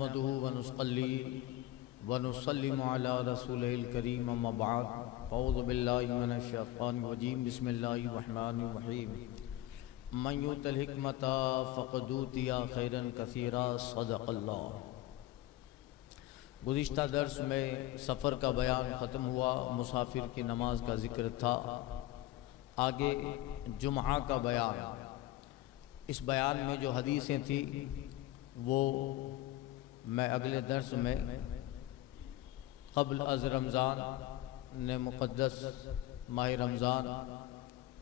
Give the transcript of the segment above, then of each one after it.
नहमदुहु व नुसल्ली व नुसल्लिमु अला रसूलिल करीम अम्मा बाद फ़अऊज़ु बिल्लाहि मिनश शैतानिर रजीम बिस्मिल्लाहिर रहमानिर रहीम मन युतिल हिकमता फ़क़द ऊतिया खैरन कसीरा सदक़ल्लाह। गुज़िश्ता दर्स में सफ़र का बयान ख़त्म हुआ, मुसाफिर की नमाज का ज़िक्र था। आगे जुम्आ का बयान। इस बयान में जो हदीसें थी वो मैं अगले दर्स में क़ब्ल अज़ रमज़ान ने मुक़द्दस माह रमज़ान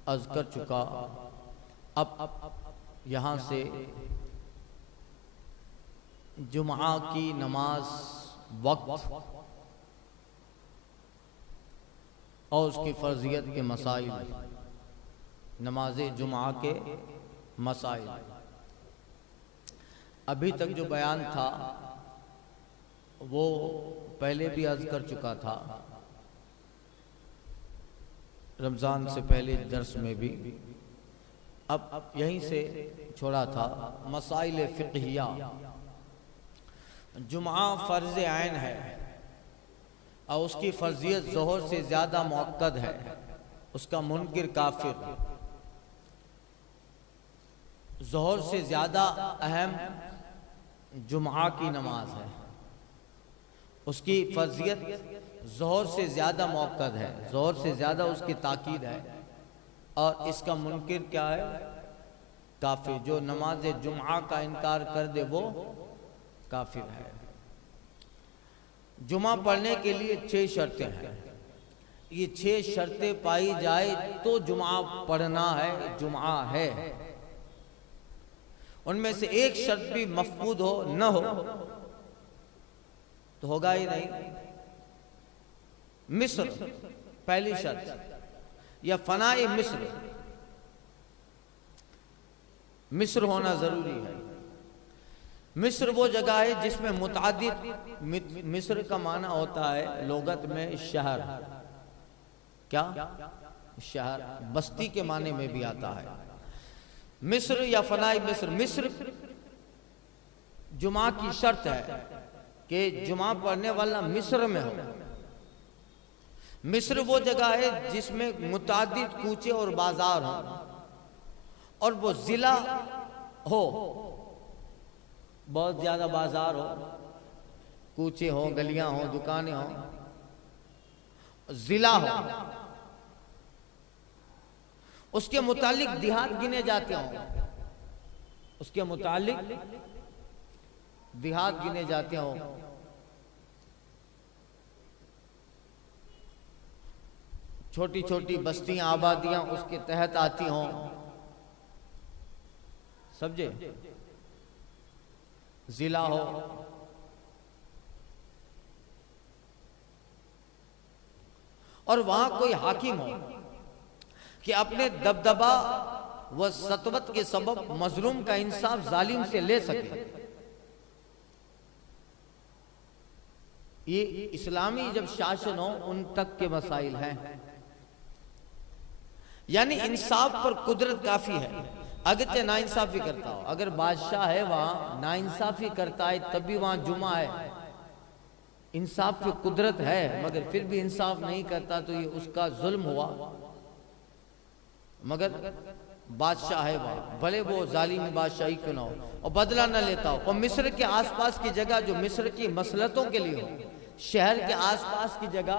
अर्ज़ कर चुका। अब यहाँ से जुम्आ की नमाज, वक्त और उसकी फ़र्ज़ियत के मसाइल, नमाज जुम्आ के मसाइल। अभी तक जो बयान था वो पहले भी अर्ज़ कर चुका था, रमज़ान से पहले दर्स में भी। अब यहीं से छोड़ा था मसाइल फ़िक़हिया। जुम्आ फ़र्ज़ ऐन है और उसकी फ़र्ज़ियत ज़ोहर से ज़्यादा मुअक्कद है। उसका मुनकिर काफिर। ज़ोहर से ज़्यादा अहम जुम्आ की नमाज है, उसकी फ़र्ज़ियत ज़ोहर से ज़्यादा मुअक्कद है, ज़ोहर से ज़्यादा उसकी ताकीद है। और इसका मुनकिर क्या है? काफिर। जो नमाज जुम्आ का इनकार कर दे वो काफिर है। जुम्आ पढ़ने के लिए 6 शर्तें हैं। ये 6 शर्तें पाई जाए तो जुम्आ पढ़ना है, जुम्आ है। उनमें से एक शर्त भी मफकूद हो न हो तो होगा ही नहीं। मिस्र पहली शर्त, या फनाए मिस्र, मिस्र होना जरूरी है। मिस्र वो जगह है जिसमें मुतादिद, मिस्र का माना होता है लोगत में शहर। क्या? शहर, बस्ती के माने में भी आता है। मिस्र या फनाए मिस्र। मिस्र जुम्आ की शर्त है कि जुम्आ पढ़ने वाला मिस्र में हो। मिस्र वो जगह है जिसमें मुतादिद कूचे और बाजार हो, और वो जिला हो, बहुत ज्यादा बाजार हो, कूचे हो, गलियां हो, दुकानें हो, जिला हो। उसके मुतालिक देहात गिने जाते हों, उसके मुतालिक देहात गिने जाते हों। छोटी छोटी बस्तियां, आबादियां उसके तहत आती हों। समझे? जिला हो। और वहां कोई हाकिम हो कि अपने दबदबा व सतवत के सबब मजलूम का इंसाफ जालिम से ले सके। ये इस्लामी जब शासन हो उन तक के मसाइल हैं। यानी इंसाफ पर कुदरत काफी है। अगर नाइंसाफी करता हो, अगर बादशाह है वहां नाइंसाफी करता है तब भी वहां जुम्मा है, इंसाफ पे कुदरत है, मगर फिर भी इंसाफ नहीं करता तो ये उसका जुल्म हुआ। मगर बादशाह है वहां, भले वो जालिम बादशाही क्यों ना हो, और बदला न लेता हो। और मिस्र के आसपास की जगह जो मिस्र की मसलतों के लिए हो, शहर के आसपास की जगह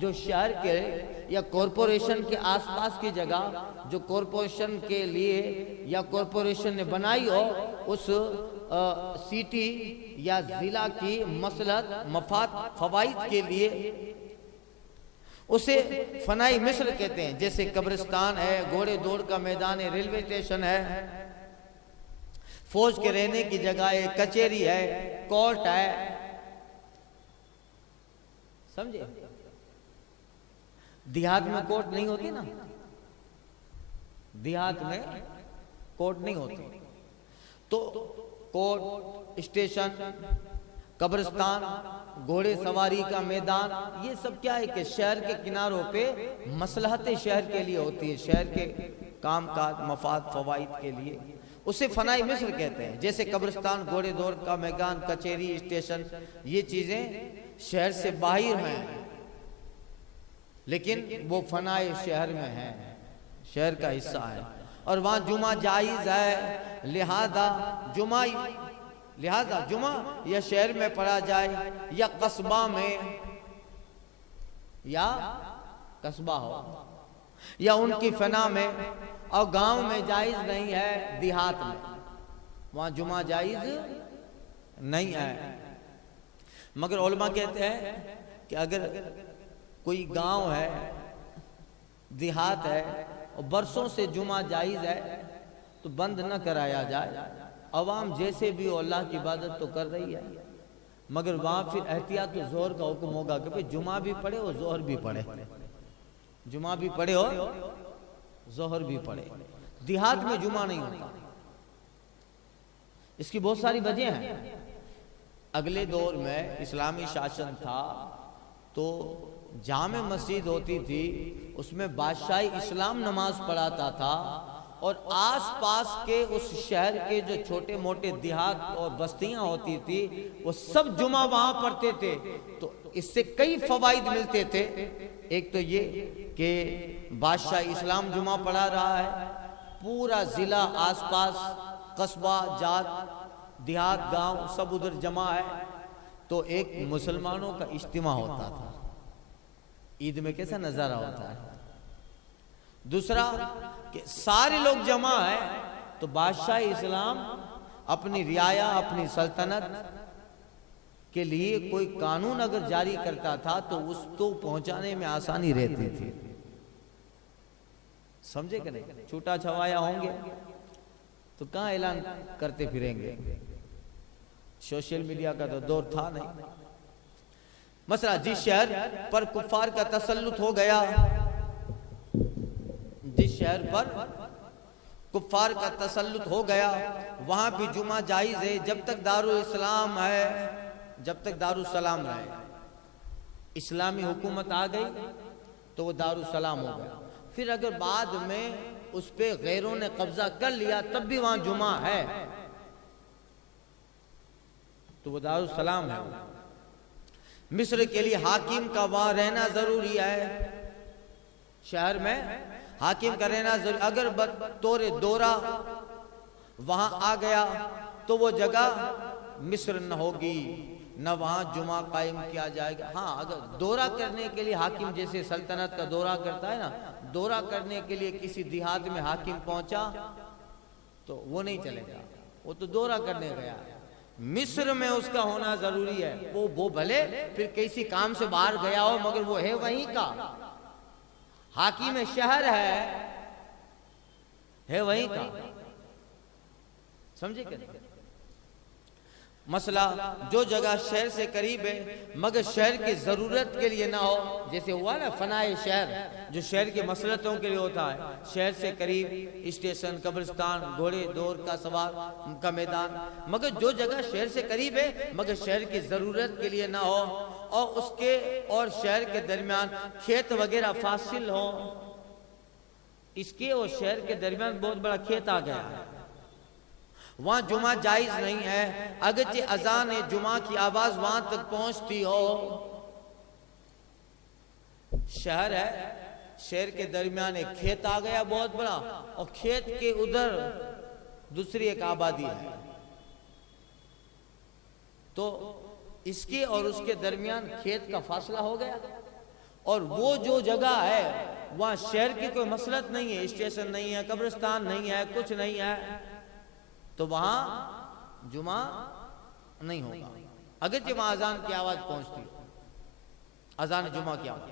जो शहर के या कॉरपोरेशन के आसपास की जगह जो कॉरपोरेशन के लिए या कॉरपोरेशन ने बनाई हो, उस सिटी या जिला की मसलहत, मफाद, फवाइद के लिए उसे फनाई मिस्र कहते हैं। जैसे कब्रिस्तान है, घोड़े दौड़ का मैदान है, रेलवे स्टेशन है, फौज के रहने की जगह है, कचहरी है, कोर्ट है। समझे? देहात में कोर्ट नहीं होती ना, देहात में कोर्ट नहीं होती। तो कोर्ट, स्टेशन, कब्रिस्तान, घोड़े सवारी का मैदान, ये सब क्या है कि शहर के किनारों पे मसलहत शहर के लिए होती है, शहर के काम काज, मफाद, फवाइद के लिए। उसे फनाई मिस्र कहते हैं। जैसे कब्रिस्तान, घोड़े दौड़ का मैदान, कचहरी, स्टेशन, ये चीजें शहर से बाहर हैं, लेकिन वो फनाए शहर में है, शहर का हिस्सा है। और वहां जुमा जायज है, लिहाजा जुमा या शहर में पढ़ा जाए या कस्बा में, या कस्बा हो या उनकी फना में, और गांव में जायज नहीं है, देहात में वहां जुमा जायज नहीं है। मगर उलमा कहते हैं कि अगर कोई गांव है, देहात है और बरसों से जुमा जायज है तो बंद न कराया जाए। अवाम जैसे भी हो अल्लाह की इबादत तो कर रही है, मगर वहां फिर एहतियात तो जोहर का हुक्म होगा कि भाई जुमा भी पढ़े और जोहर भी पढ़े, जुमा भी पढ़े और जोहर भी पढ़े। देहात में जुमा नहीं होता। इसकी बहुत सारी वजह हैं। अगले दौर में इस्लामी शासन था तो जामे मस्जिद होती थी, उसमें बादशाही इस्लाम नमाज पढ़ाता था और आसपास के उस शहर के जो छोटे मोटे देहात और बस्तियां होती थी वो सब जुमा वहां पढ़ते थे। तो इससे कई फवाइद मिलते थे। एक तो ये कि बादशाह इस्लाम जुमा पढ़ा रहा है, पूरा जिला आसपास, कस्बा, जात, देहात, गांव सब उधर जमा है, तो एक मुसलमानों का इज्तिमा होता था। ईद में कैसा नजारा होता है। दूसरा कि सारे लोग जमा है तो बादशाह इस्लाम अपनी रियाया, अपनी सल्तनत के लिए कोई कानून अगर जारी करता था तो उसको पहुंचाने में आसानी रहती थी। समझे कि नहीं? छूटा छवाया होंगे तो कहां ऐलान करते फिरेंगे, सोशल मीडिया का तो दौर था नहीं। मसला जिस शहर पर कुफार का तसल्लुत हो गया, जिस शहर पर कुफार का तसल्लुत हो गया वहां भी जुमा जायज है, जब तक दारुल इस्लाम है, जब तक दारुल सलाम रहे। इस्लामी हुकूमत आ गई तो वो दारुल सलाम हो गया। फिर अगर बाद में उस पे गैरों ने कब्जा कर लिया तब भी वहां जुमा है तो वो दारुल सलाम है। मिस्र के लिए हाकिम का वहां रहना जरूरी है, शहर में हाकिम का रहना जरूरी। अगर बतौर दौरा वहां आ गया तो वो जगह मिस्र न होगी, न वहां जुमा कायम किया जाएगा। हाँ, अगर दौरा करने के लिए हाकिम जैसे सल्तनत का दौरा करता है ना, दौरा करने के लिए किसी देहात में हाकिम पहुंचा तो वो नहीं चलेगा, वो तो दौरा करने गया। मिस्र में उसका होना जरूरी है। वो भले फिर किसी काम से बाहर गया हो मगर वो है वहीं का, हाकिम शहर है वहीं का। समझे क्या? मसला जो जगह शहर से करीब है मगर शहर की जरूरत के लिए ना हो, जैसे हुआ ना फनाए शहर, जो शहर की मसलतों के लिए होता है, शहर से करीब स्टेशन, कब्रिस्तान, घोड़े दौड़ का सवार का मैदान, मगर जो जगह शहर से करीब है मगर शहर की जरूरत के लिए ना हो, और उसके और शहर के दरमियान खेत वगैरह फासिल हो। इसके और शहर के दरमियान बहुत बड़ा खेत आ गया है, वहां जुमा जायज नहीं है। अगरचे अजान जुमा की आवाज वहां तक पहुंचती हो, शहर है, शहर के दरमियान एक खेत आ गया बहुत बड़ा, और खेत के उधर दूसरी एक आबादी है, तो इसके और उसके दरमियान खेत का फासला हो गया। और वो जो जगह है वहां शहर की कोई मसलत नहीं है, स्टेशन नहीं है, कब्रिस्तान नहीं है, कुछ नहीं है, तो वहां जुमा नहीं होगा। अगर वहां अजान की आवाज पहुंचती, अजान जुमा की आवाज,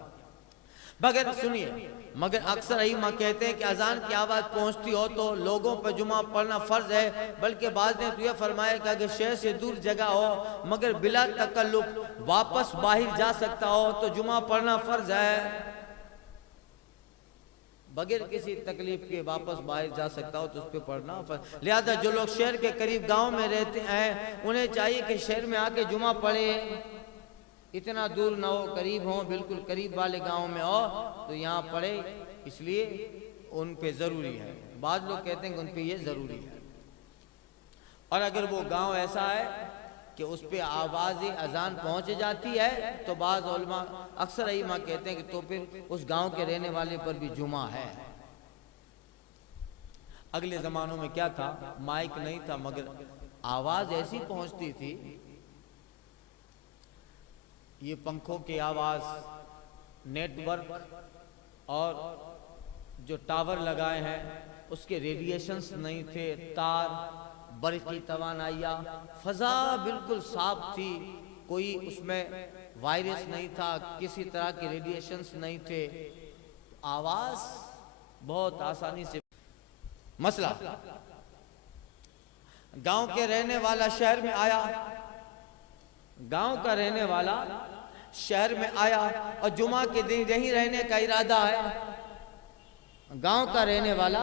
मगर सुनिए, मगर अक्सर अइम्मा कहते हैं कि अजान की आवाज पहुंचती हो तो लोगों पर जुमा पढ़ना फर्ज है। बल्कि बाद ने तो यह फरमाया कि अगर शहर से दूर जगह हो मगर बिला तकल्लुफ वापस बाहर जा सकता हो तो जुमा पढ़ना फर्ज है। बगैर किसी तकलीफ के वापस बाहर जा सकता हो तो उस पर पढ़ना फर्ज। लिहाजा जो लोग शहर के करीब गांव में रहते हैं उन्हें चाहिए कि शहर में आके जुमा पढ़े, इतना दूर ना हो, करीब हो, बिल्कुल करीब वाले गांव में हो तो यहाँ पढ़े, इसलिए उन पे जरूरी है। बाद लोग कहते हैं कि उन पे ये जरूरी है। और अगर वो गांव ऐसा है कि उस पर आवाज़ अजान पहुंच जाती है तो बाज़ उलमा अक्सर इमा कहते हैं कि तो फिर उस गांव के रहने वाले पर भी जुमा है। अगले ज़मानों में क्या था, माइक नहीं था, मगर आवाज़ ऐसी पहुंचती थी, ये पंखों की आवाज़, नेटवर्क और जो टावर लगाए हैं उसके रेडिएशंस नहीं थे, तार, बरकी तवानाइया, फजा बिल्कुल साफ थी, कोई उसमें वायरस नहीं था, किसी तरह के रेडिएशंस नहीं थे, आवाज़ बहुत आसानी से। मसला, गांव के रहने वाला शहर में आया, गांव का रहने वाला शहर में आया और जुमा के दिन यहीं रहने का इरादा है। गांव का रहने वाला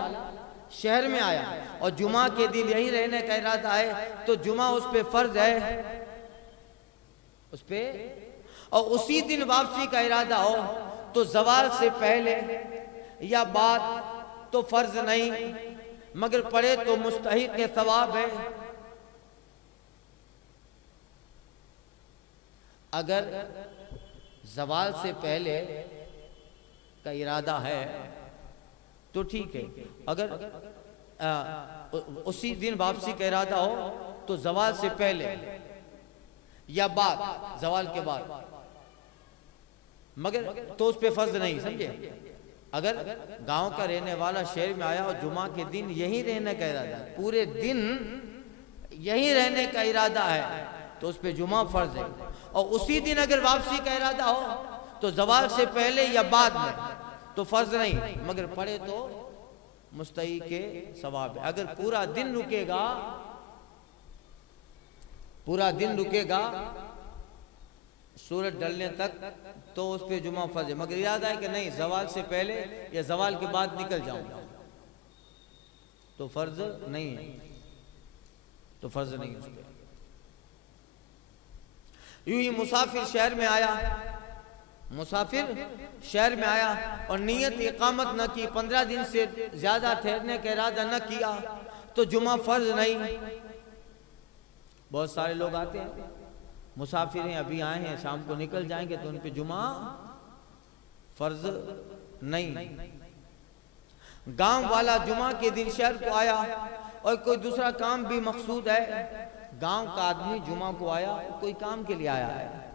शहर में आया और जुमा के दिन यहीं रहने का इरादा है तो जुमा उस पे फर्ज है, उस पे, और उसी दिन वापसी का इरादा हो तो ज़वाल से पहले या बाद तो फर्ज नहीं, मगर पढ़े तो मुस्तहिक के सवाब है। अगर ज़वाल से पहले का इरादा है तो ठीक है, अगर उसी दिन वापसी का इरादा हो तो ज़वाल से पहले या बाद, ज़वाल के बाद, मगर तो उस पे फर्ज नहीं, समझे। अगर गांव का रहने वाला शहर में आया और जुमा के दिन यहीं रहने का इरादा है, पूरे दिन यहीं रहने का इरादा है तो उस पे जुमा फर्ज है, और उसी दिन अगर वापसी का इरादा हो तो ज़वाल से पहले या बाद में तो फर्ज नहीं, मगर पढ़े तो मुस्तही के सवाब है। अगर पूरा दिन रुकेगा, पूरा दिन रुकेगा सूरज ढलने तक तो उस पे जुमा फर्ज है, मगर याद है कि नहीं ज़वाल से पहले या ज़वाल के बाद निकल जाऊंगा तो फर्ज नहीं है, तो फर्ज नहीं उस पे। यूं ही मुसाफिर शहर में आया, मुसाफिर शहर में आया और नियत इकामत न की, 15 दिन से ज्यादा ठहरने का इरादा न किया तो जुमा फर्ज नहीं। बहुत सारे लोग आते हैं, मुसाफिर हैं, अभी आए हैं, शाम को निकल जाएंगे तो उन पे जुमा फर्ज नहीं। गांव वाला जुमा के दिन शहर को आया और कोई दूसरा काम भी मकसूद है, गांव का आदमी जुमा को आया, कोई काम के लिए आया है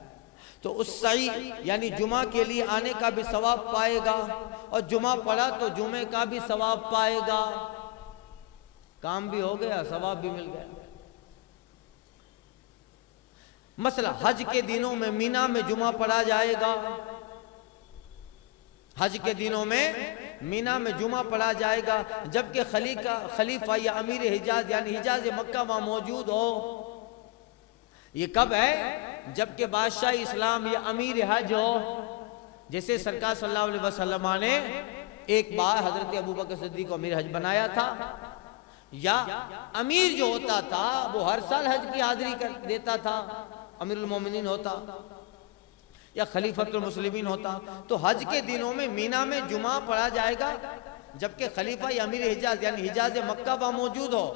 तो उस सही यानी जुमा के लिए आने का भी सवाब पाएगा और जुमा पढ़ा तो जुमे का भी सवाब पाएगा, काम भी हो गया, सवाब भी मिल गया। मसला, हज के दिनों में मीना में जुमा पढ़ा जाएगा, हज के दिनों में मीना में जुमा पढ़ा जाएगा जबकि खलीफा या अमीर हिजाज यानी हिजाज मक्का वहां मौजूद हो। ये कब है? जबकि बादशाह इस्लाम या अमीर हज हो। जैसे सरकार सल्लल्लाहु अलैहि वसल्लम ने एक बार हजरत अबू बकर सिद्दीक को अमीर हज बनाया था, या अमीर जो होता था वो हर साल हज की हाजिरी कर देता था, अमीरुल मोमिनीन होता या खलीफतुल मुस्लिमीन होता, तो हज के दिनों में मीना में जुमा पढ़ा जाएगा जबकि खलीफा या अमीर हिजाज यानी हिजाज मक्का वहां मौजूद हो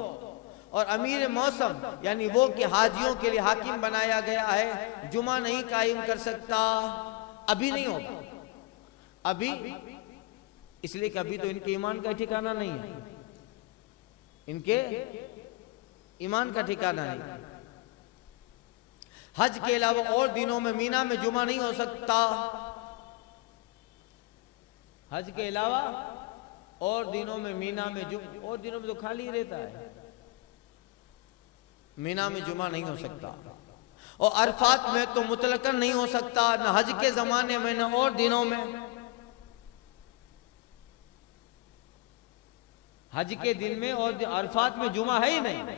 और अमीर मौसम यानी वो कि हाजियों के लिए हाकिम बनाया गया है, जुमा नहीं कायम कर सकता। अभी नहीं होगा, अभी इसलिए कि अभी तो इनके ईमान का ठिकाना नहीं है, इनके ईमान का ठिकाना नहीं। हज के अलावा और दिनों में मीना में जुमा नहीं हो सकता, हज के अलावा और दिनों में मीना में और दिनों में तो खाली ही रहता है, मीना में जुमा नहीं हो सकता। और अरफात में तो मुतलकन नहीं हो सकता, न हज के जमाने में न और दिनों में। हज के दिन में और अरफात में जुमा है ही नहीं।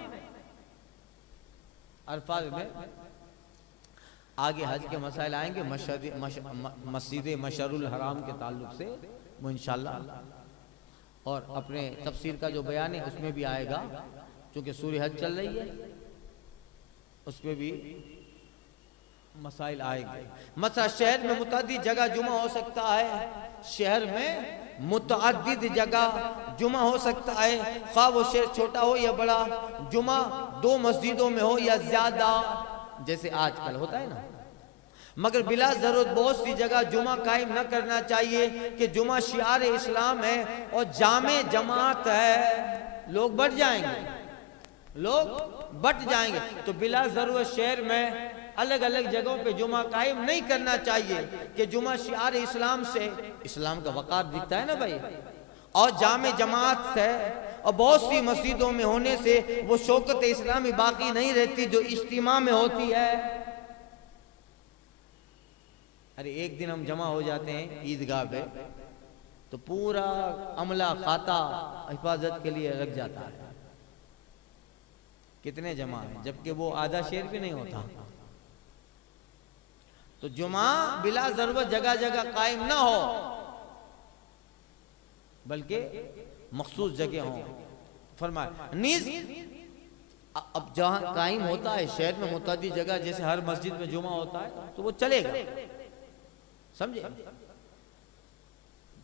अरफात में आगे हज के मसाइल आएंगे, मस्जिद मशरुल हराम के ताल्लुक से वो इंशाअल्लाह, और अपने तफसीर का जो बयान है उसमें भी आएगा, क्योंकि सूरह हज चल रही है उसमें भी मसाइल आएंगे। मसला, शहर में मुतअद्दिद जगह जुमा हो सकता है, शहर में मुतअद्दिद जगह जुमा हो सकता है, खा वो शहर छोटा हो या बड़ा, जुमा 2 मस्जिदों में हो या ज्यादा, जैसे आजकल होता है ना, मगर बिला जरूरत बहुत सी जगह जुमा कायम न करना चाहिए कि जुमा शिआर इस्लाम है और जामे जमात है, लोग बढ़ जाएंगे, लोग बट जाएंगे। तो बिला जरूरत शहर में अलग अलग जगहों पे जुमा कायम नहीं करना चाहिए कि जुमा शिआर इस्लाम से इस्लाम का वकार दिखता है ना भाई, और जामे जमात है और बहुत सी मस्जिदों में होने से वो शौकत इस्लामी बाकी नहीं रहती जो इज्तिमा में होती है। अरे एक दिन हम जमा हो जाते हैं ईदगाह पे तो पूरा अमला खाता हिफाजत के लिए रख जाता है, कितने जमा है, जबकि वो आधा शेर भी नहीं होता। तो जुमा बिला जरूरत जगह जगह कायम ना हो, बल्कि मखसूस जगह हो। फरमाया नीज अब जहां कायम होता है शहर में मुतादी जगह, जैसे हर मस्जिद में जुमा होता है तो वो चलेगा, समझे,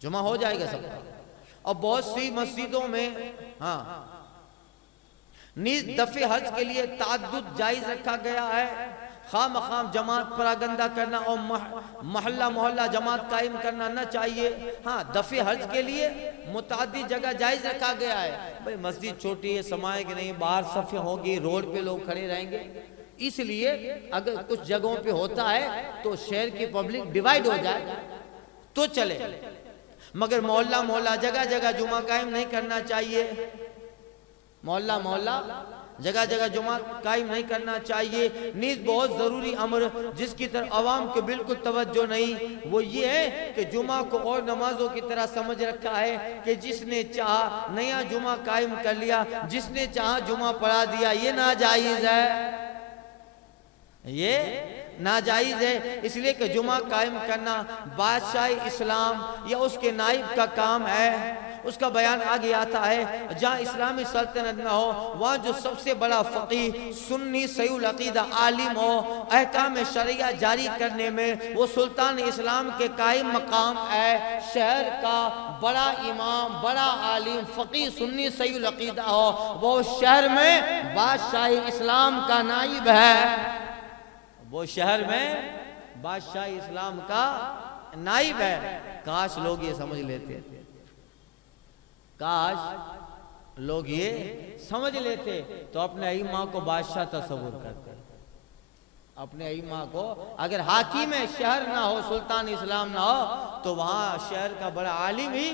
जुमा हो जाएगा सबका। और बहुत सी मस्जिदों में हाँ नीज दफे हज के लिए ताद्दुद जायज रखा गया है, खाम खाम जमात परागंदा करना और मोहल्ला मोहल्ला जमात कायम करना न चाहिए। हाँ दफे हज के लिए मुतादी जगह जायज रखा गया है, भाई मस्जिद छोटी है, समाएगी नहीं, बाहर सफ़े होगी, रोड पे लोग खड़े रहेंगे, इसलिए अगर कुछ जगहों पे होता है तो शहर की पब्लिक डिवाइड हो जाए तो चले, मगर मोहल्ला मोहल्ला जगह जगह जुमा कायम नहीं करना चाहिए, मोहल्ला मोहल्ला जगह जगह जुमा कायम नहीं करना चाहिए। नीज बहुत जरूरी अमर जिसकी तरफ अवाम को बिल्कुल तवज्जो नहीं, वो ये है कि जुमा को और नमाजों की तरह समझ रखा है कि जिसने चाहा नया जुमा कायम कर लिया, जिसने चाहा जुमा पढ़ा दिया, ये नाजायज है, ये नाजायज है। इसलिए कि जुमा कायम करना बादशाह इस्लाम या उसके नाइब का काम है। उसका बयान आगे आता है, जहाँ इस्लामी सल्तनत न हो वहाँ जो सबसे बड़ा फकीह सुन्नी सही अकीदा आलिम हो, अहकाम शरिया जारी करने में वो सुल्तान इस्लाम के कायम मकाम है। शहर का बड़ा इमाम, बड़ा आलिम, फकीह सुन्नी सही अकीदा हो, वो शहर में बादशाह इस्लाम का नाइब है, वो शहर में बादशाह इस्लाम का नाइब है। काश लोग ये समझ लेते, काश लोग ये समझ लेते तो अपने इमाम को बादशाह तस्वुर करते, अपने इमाम को, अगर हाकिम शहर ना हो, सुल्तान इस्लाम ना हो, तो वहां शहर का बड़ा आलिम ही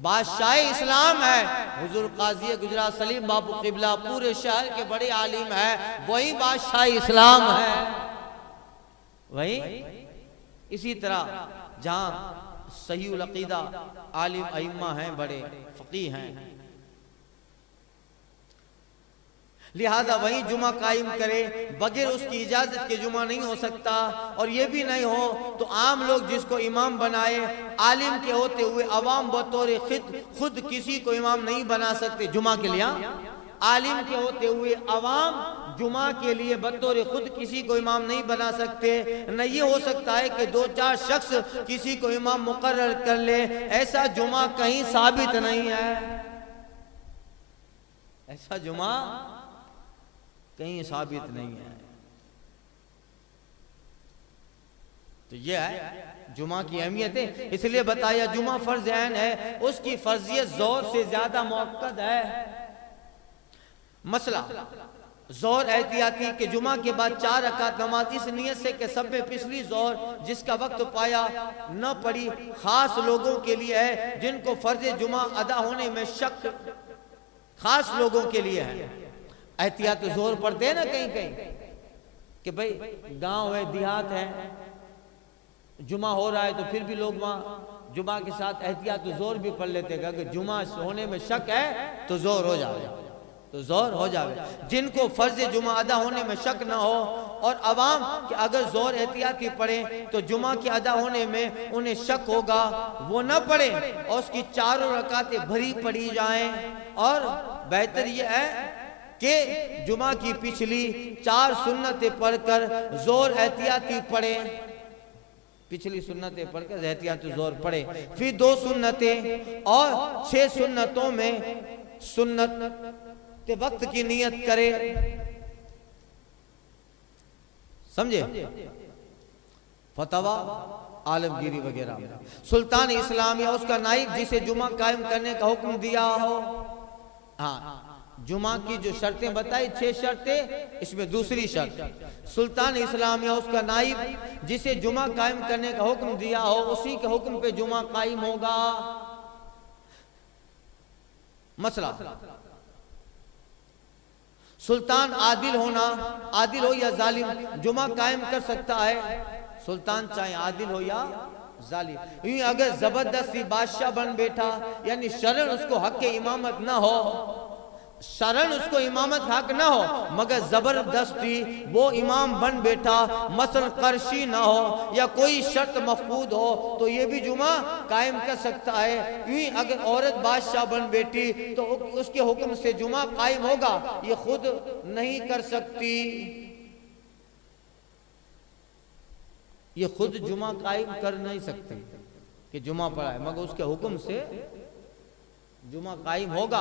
बादशाह इस्लाम है। हुजूर काजी गुजरात सलीम बाबू किबला पूरे शहर के बड़े आलिम है, वही बादशाह इस्लाम है। वही इसी तरह जहां सही अकीदा आलिम अइम्मा हैं, बड़े फकीह हैं, लिहाजा वही जुमा कायम करे, बगैर उसकी इजाजत के जुमा नहीं हो सकता। और ये भी नहीं हो तो आम लोग जिसको इमाम बनाए, आलिम के होते हुए अवाम बतौर खुद किसी को इमाम नहीं बना सकते जुमा के लिए। आलिम के होते हुए अवाम जुमा के लिए बतौर खुद किसी को इमाम नहीं बना सकते। न ये हो सकता है कि 2-4 शख्स किसी को इमाम मुकर्रर कर ले, ऐसा जुमा कहीं साबित नहीं है, ऐसा जुमा कहीं साबित नहीं है। तो यह है जुमा की अहमियत है, इसलिए बताया जुमा फर्ज ऐन है, उसकी फर्जियत जोर से ज्यादा मुअक्कद है। मसला जोर एहतियाती के जुमा के बाद 4 रकात नमाज इस नियत से कि सब में पिछली जोर जिसका वक्त पाया न पड़ी खास लोगों के लिए है, जिनको फर्ज जुमा अदा होने में शक खास लोगों के लिए है। एहतियात जोर पढ़ते हैं ना कहीं कहीं कि भाई गांव है, देहात है, जुमा हो रहा है तो फिर भी लोग वहां जुमा के साथ एहतियात जोर भी पढ़ लेते हैं। अगर जुमा होने में शक है तो जोर हो जाए, तो जोर हो जाए। जिनको फर्ज जुमा अदा होने में शक ना हो और अवाम कि अगर जोर एहतियाती पढ़े तो जुमा के अदा होने में उन्हें शक होगा, वो न पढ़े और उसकी 4 रकातें भरी पड़ी जाएं। और बेहतर यह है कि जुमा की पिछली 4 सुन्नतें पढ़कर जोर एहतियाती पढ़े, पिछली सुन्नतें पढ़कर एहतियाती जोर पढ़े, फिर 2 सुन्नतें और 6 सुन्नतों में सुन्नत ते वक्त की नियत करे, समझे, फतवा आलमगीरी वगैरह में सुल्तान इस्लाम या उसका नाइब जिसे जुमा कायम करने का हुक्म दिया हो। हाँ, जुमा की जो शर्तें बताई 6 शर्तें, इसमें दूसरी शर्त सुल्तान इस्लाम या उसका नाइब जिसे जुमा कायम करने का हुक्म दिया हो उसी के हुक्म पे जुमा कायम होगा। मसला, सुल्तान आदिल होना, आदिल हो या जालिम जुमा कायम कर सकता है। सुल्तान चाहे आदिल हो या जालिम, यूं अगर जबरदस्ती बादशाह बन बैठा, यानी शरण उसको हक के इमामत ना हो, शरण उसको इमामत हक ना हो, मगर जबरदस्ती वो इमाम बन बैठा, मसल करशी ना हो या कोई शर्त मफकूद हो, तो ये भी जुमा कायम कर सकता है। यूं अगर औरत बादशाह बन बैठी तो उसके हुक्म से जुमा कायम होगा, ये खुद नहीं कर सकती, ये खुद जुमा कायम कर नहीं सकती कि जुमा पढ़ा है, मगर उसके हुक्म से जुमा कायम होगा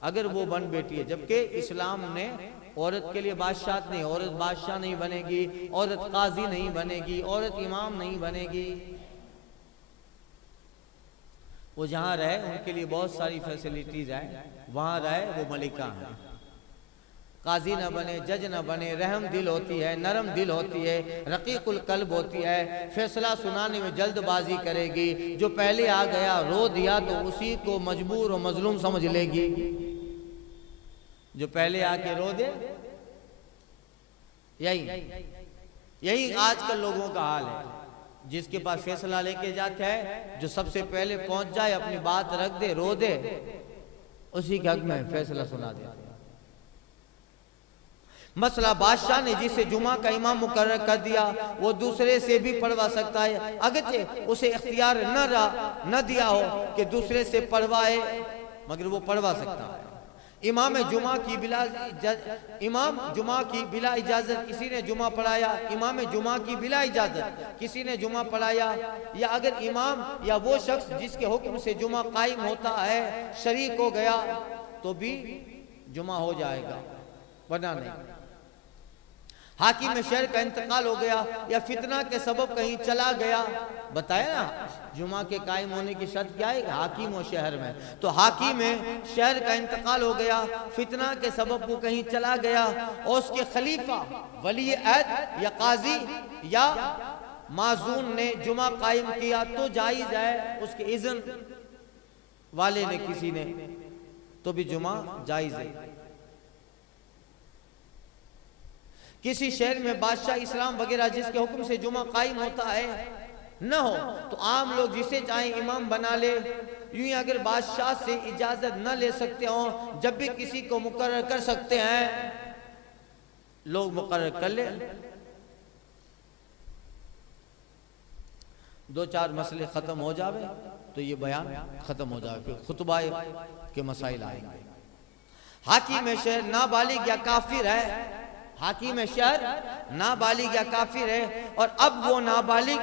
अगर वो बन बैठी है। जबकि इस्लाम ने औरत के लिए बादशाह नहीं, औरत बादशाह नहीं बनेगी, औरत काजी नहीं बनेगी, औरत इमाम नहीं बनेगी। वो जहाँ रहे उनके लिए बहुत सारी फैसिलिटीज है, वहाँ रहे वो मलिका है। काजी न बने, जज न बने, रहम दिल होती है, नरम दिल होती है, रकीकुल कल्ब होती है, फैसला सुनाने में जल्दबाजी करेगी, जो पहले आ गया रो दिया तो उसी को मजबूर और मजलूम समझ लेगी। जो पहले आके रो दे, यही आजकल लोगों का हाल है। जिसके पास फैसला लेके जाते हैं, जो सबसे पहले पहुंच जाए, अपनी बात रख दे, रो दे, उसी के हक में फैसला सुना दे। मसला, बादशाह ने जिसे जुमा का इमाम मुकर्रर कर दिया वो दूसरे से भी पढ़वा सकता है, अगरचे उसे इख्तियार न दिया हो कि दूसरे से पढ़वाए, मगर वो पढ़वा सकता है। इमाम जुमा की बिला इजाजत किसी ने जुमा पढ़ाया, इमाम जुमा की बिला इजाजत किसी ने जुमा पढ़ाया, या अगर इमाम या वो शख्स जिसके हुक्म से जुमा कायम होता है शरीक हो गया तो भी जुमा हो जाएगा, वरना नहीं। हाकिम शहर का इंतकाल हो गया या फितना के सबब कहीं चला गया, बताया ना जुमा के कायम होने की शर्त क्या है, हाकिम हो शहर में, तो हाकिम शहर का इंतकाल हो गया, फितना के सबब को कहीं चला गया और उसके खलीफा वली अहद या काजी या माजून ने जुमा कायम किया तो जायज है, उसके इज़्न वाले ने किसी ने तो भी जुमा जायज है। किसी शहर में बादशाह इस्लाम वगैरह जिसके हुक्म से जुमा कायम होता है न हो तो आम लोग जिसे चाहे इमाम बना ले। यूं ही अगर बादशाह से इजाजत न ले सकते हो, जब भी किसी को मुकर्रर कर सकते हैं, लोग मुकर्रर कर ले। 2-4 मसले खत्म हो जावे तो ये बयान खत्म हो जाए, फिर खुतबा के मसाइल आएंगे। हाकिम शहर नाबालिग या काफिर है, हाकिम शहर नाबालिग या काफिर है और अब वो नाबालिग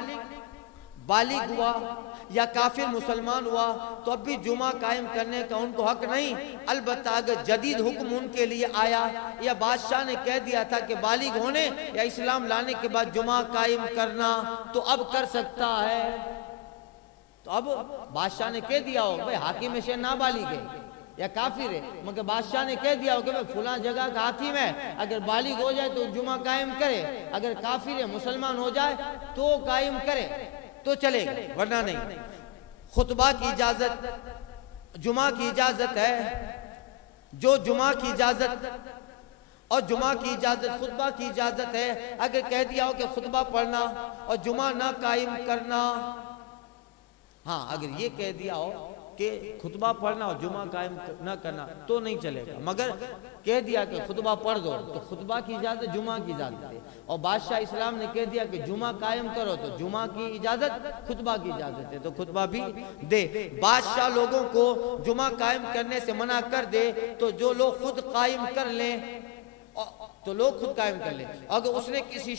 बालिग हुआ या काफिर मुसलमान हुआ तो अब भी जुमा कायम करने का उनको हक नहीं। अलबत्ता अगर जदीद हुक्म उनके लिए आया या बादशाह ने कह दिया था कि बालिग होने या इस्लाम लाने के बाद जुमा कायम करना तो अब कर सकता है। तो अब बादशाह ने कह दिया हो भाई हाकिम शहर नाबालिग है या काफिर है, मगर बादशाह ने कह दिया हो कि भाई फुला जगह का हाकिम है, अगर बालिग हो जाए तो जुमा कायम करे, अगर काफिर है मुसलमान हो जाए तो कायम करे तो चलेगा, वरना नहीं। खुतबा की इजाजत, जुमा की इजाजत है, जो जुमा की इजाजत और जुमा की इजाजत खुतबा की इजाजत है। अगर कह दिया हो कि खुतबा पढ़ना और जुमा ना कायम करना, हाँ अगर ये कह दिया हो कि खुतबा पढ़ना और जुमा कायम न करना तो नहीं चलेगा, मगर कह दिया कि खुतबा पढ़ दो तो खुतबा की इजाजत जुमा की इजाजत है। और बादशाह इस्लाम ने कह दिया कि जुमा कायम करो तो जुमा की इजाजत खुतबा की इजाजत है, तो खुतबा भी दे। बादशाह लोगों को जुमा कायम करने से मना कर दे तो जो लोग खुद कायम कर लें तो लोग खुद कायम कर लें। अगर उसने किसी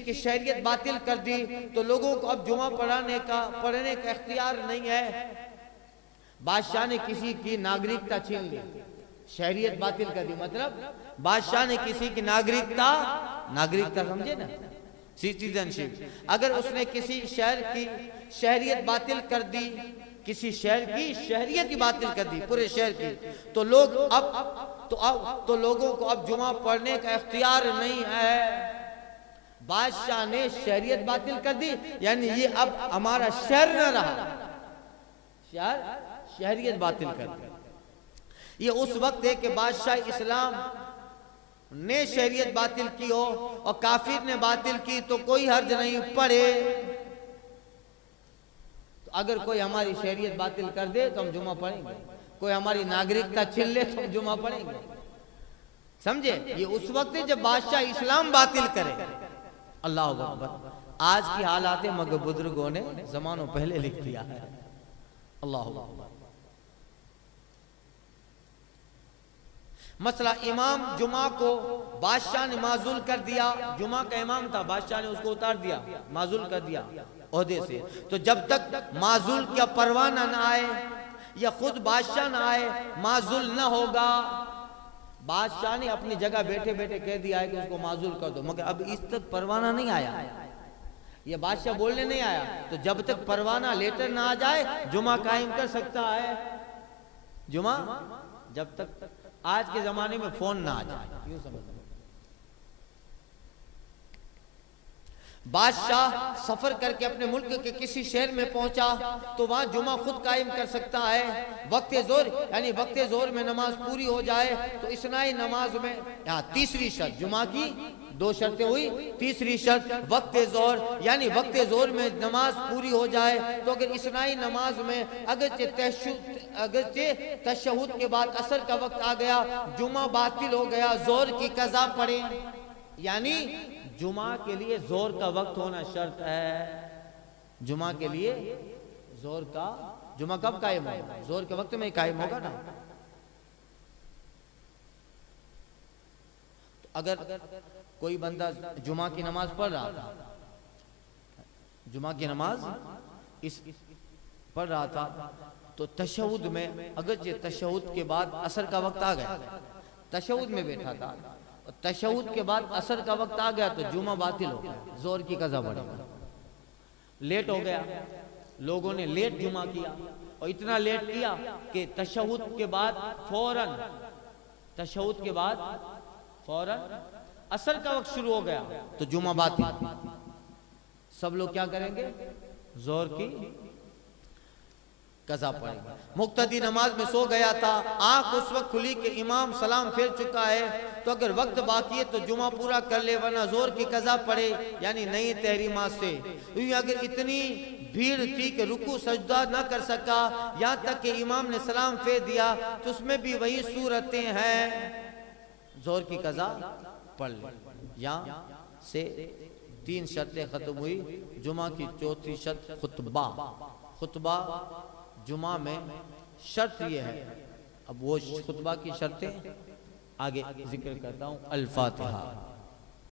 की शहरियत बातिल कर दी तो लोगों को अब जुमा पढ़ने का इख्तियार नहीं है। बादशाह ने किसी की नागरिकता छीन ली, शहरियत बातिल कर दी, मतलब बादशाह ने किसी की नागरिकता समझे ना, सिटीजनशिप, अगर उसने किसी शहर की शहरियत बातिल कर दी, किसी शहर की शहरियत ही बातिल कर दी पूरे शहर की, तो लोग अब लोगों को अब जुमा पढ़ने का इख्तियार नहीं है। बादशाह ने शहरियत बातिल कर दी, यानी ये अब हमारा शहर न रहा, शहरियत बातिल कर दी। ये उस वक्त है कि बादशाह इस्लाम ने शहरियत बातिल की हो और काफिर ने बातिल की तो कोई हर्ज नहीं पड़े। तो अगर कोई हमारी शहरियत बातिल कर दे तो हम जुमा पढ़ेंगे, कोई हमारी नागरिकता छीन ले तो हम जुमा पढ़ेंगे, समझे। ये उस वक्त है जब बादशाह इस्लाम बातिल करे। अल्लाह अकबर। आज की हालात मगर बुजुर्गों ने जमानों पहले लिख दिया है। अल्लाह अकबर। मसला इमाम जुमा को बादशाह ने माजूल कर दिया, जुमा का इमाम था, बादशाह ने उसको उतार दिया, माजूल कर दिया ओहदे से। तो जब तक माजूल का परवाना न आए या खुद बादशाह न आए, माजूल न होगा। बादशाह ने अपनी जगह बैठे बैठे कह दिया है कि उसको माजूल कर दो, मगर अब इस तक परवाना नहीं आया, ये बादशाह बोलने नहीं आया। तो जब तक परवाना लेटर ना आ जाए जुमा कायम कर सकता है। जुमा जब तक आज के जमाने में फोन ना आ जाए, यूं समझ। बादशाह सफर करके अपने मुल्क के किसी शहर में पहुंचा तो वहां जुमा खुद कायम कर सकता है। वक्त जोर यानी वक्त जोर में नमाज पूरी हो जाए तो इसनाई नमाज में, यहाँ तीसरी शर्त, जुमा की 2 शर्तें हुई, तीसरी शर्त वक्त जोर यानी वक्त जोर में नमाज पूरी हो जाए तो अगर इसनाई नमाज में अगरचे तशहुद के बाद असर का वक्त आ गया, जुमा बातिल हो गया, जोर की कज़ा पड़े। यानी जुमा के लिए जोर का वक्त होना शर्त है। जुमा के लिए जोर का, जुमा कब कायम होगा? जोर के वक्त में कायम होगा ना। तो अगर कोई बंदा जुमा की नमाज पढ़ रहा था, जुमा की नमाज इस पढ़ रहा था तो तशहुद में, अगर तशहुद के बाद असर का वक्त आ गया, तशहुद में बैठा था, तशहुद के बाद असर का वक्त आ गया तो जुमा बातिल हो गया, जोर की कज़ा पड़ेगा। लेट हो गया, लोगों ने लेट जुमा किया और इतना लेट किया कि तशहुद के बाद फौरन असर का वक्त शुरू हो गया तो जुमा बातिल। सब लोग क्या करेंगे? जोर की कज़ा पड़ेगा। मुक्तदी नमाज में सो गया था, आंख उस वक्त खुली कि इमाम सलाम फेर चुका है, तो अगर वक्त बाकी है तो जुमा पूरा कर ले वरना जोर की कज़ा पड़े, यानी नई तहरीमात से। अगर इतनी भीड़ थी कि रुकू सजदा न कर सका, यहाँ तक कि इमाम ने सलाम फेर दिया, तो उसमें भी वही सूरतें हैं, जोर की कज़ा पढ़ ले। यहाँ से 3 शर्तें खत्म हुई। जुमा की चौथी शर्त खुतबा जुमा में शर्त ये है। अब वो खुतबा की शर्तें आगे जिक्र करता हूँ। अल फातिहा।